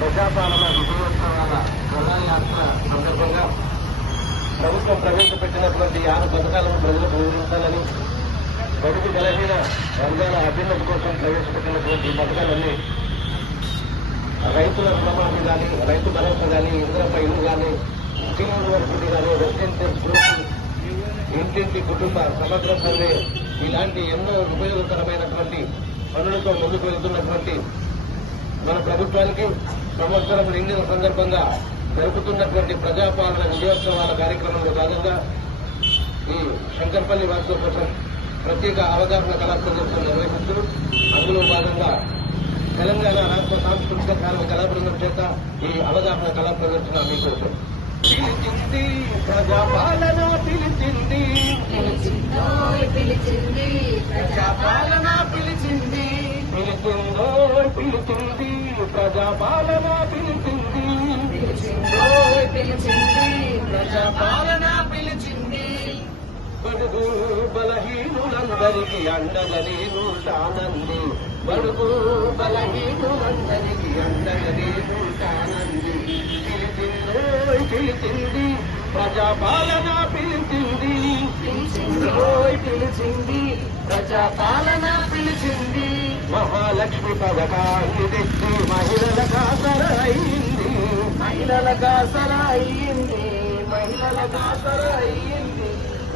ప్రజాపాలన విజయోత్సవాల ప్రధానయాత్ర సందర్భంగా ప్రభుత్వం ప్రవేశపెట్టినటువంటి 6 పథకాలను ప్రజలకు వివరించాలని, బడుగు బలహీన వర్గాల అభ్యున్నతి కోసం ప్రవేశపెట్టినటువంటి పథకాలన్నీ రైతుల రుణమాఫీ కానీ, రైతు భరోసా కానీ, ఇంద్రమ్మ ఇల్లు కానీ, స్కిల్ యూనివర్సిటీ కానీ, రెసిడెన్షియల్ స్కూల్స్, ఇంటింటి కుటుంబ సమగ్ర సర్వే, ఇలాంటి ఎన్నో ఉపయోగకరమైనటువంటి పనులతో ముందుకు వెళ్తున్నటువంటి మన ప్రభుత్వానికి సంవత్సరం నిండిన సందర్భంగా జరుపుతున్నటువంటి ప్రజాపాలన విజయోత్సవాల కార్యక్రమంలో భాగంగా ఈ శంకర్పల్లి వాసుల కోసం ప్రత్యేక అవగాహన కళా ప్రదర్శన నిర్వహిస్తూ అందులో భాగంగా తెలంగాణ రాష్ట్ర సాంస్కృతిక కళా బృందం చేత ఈ అవగాహన కళా ప్రదర్శన మీకోసం. పిలిచింది ప్రజాపాలన, పిలిచింది ప్రజాపాలన, పిలిచింది పిలిచిందో పిలిచింది ప్రజాపాలన, పిలిచింది ప్రజాపాలన, పిలిచింది. బడుగు బలహీనులందరికీ అండగా నేనుంటానంది, బడుగు బలహీనులందరికీ అండగా నేనుంటానంది. పిలిచిందో పిలిచింది ప్రజాపాలన, పిలిచింది పిలిచింది ప్రజాపాలన, పిలిచింది. మహాలక్ష్మి పథకాన్ని తెచ్చి మహిళలకు ఆసరయింది, మహిళలకు ఆసరయింది, మహిళలకు ఆసరయింది.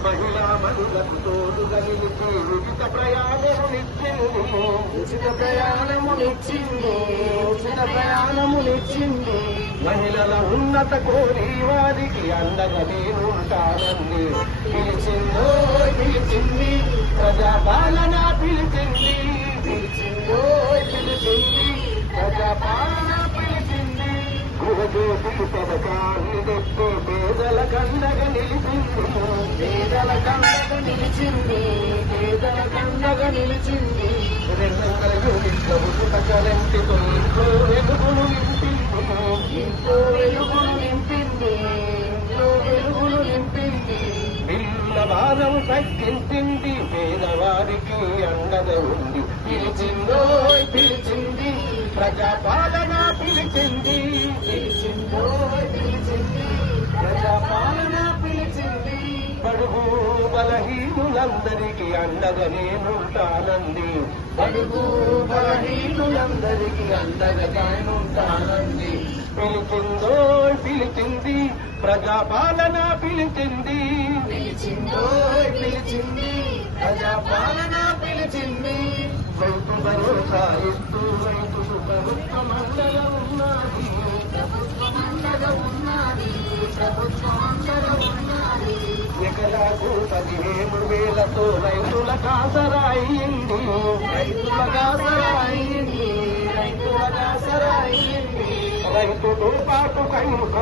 మహిళా మనులకు తోడుగా నిలిచి ఉచిత ప్రయాణమునిచ్చింది, ఉచిత ప్రయాణమునిచ్చింది, ఉచిత ప్రయాణమునిచ్చింది. మహిళల ఉన్నత కోరి వారికి అండగా నేనుంటానంది. పిలిచిందో పిలిచింది ప్రజాపాలన, పిలిచింది పిలిచిందో పిలిచింది ప్రజాపాలన, పిలిచింది. గృహజ్యోతి పథకాన్ని తెచ్చి పేదల కండగా నిలిచింది, పేదల కండగా నిలిచింది, పేదల కండగా నిలిచింది. 200 యూనిట్ల ఉచిత కరెంటుతో ఇంట్లో వెలుగులు నింపింది, ఇంట్లో వెలుగులు నింపింది, ఇంట్లో వెలుగులు నింపింది. బిల్ల భారం తగ్గించింది, పేదవారికి అండగా ఉంది. పిలిచిందో పిలిచింది ప్రజాపాలన, పిలిచింది పిలిచిందో పిలిచింది ప్రజాపాలన, పిలిచింది. బడుగు బలహీనులందరికీ అండగా నేనుంటానంది, బడుగు బలహీనులందరికీ అండగా నేనుంటానంది. పిలిచిందో పిలిచింది ప్రజాపాలన, పిలిచింది పిలిచిందో పిలిచింది ప్రజాపాలన, పిలిచింది. రైతు భరోసా ఇస్తూ రైతుకు ప్రభుత్వం అండగా ఉన్నది, ప్రభుత్వం అండగా ఉన్నది, ప్రభుత్వం అండగా ఉన్నది. ఎకరాకు 15,000తో రైతులకు ఆసరాయింది, రైతులకు ఆసరాయింది, రైతులకు ఆసరాయింది. రైతుతో పాటు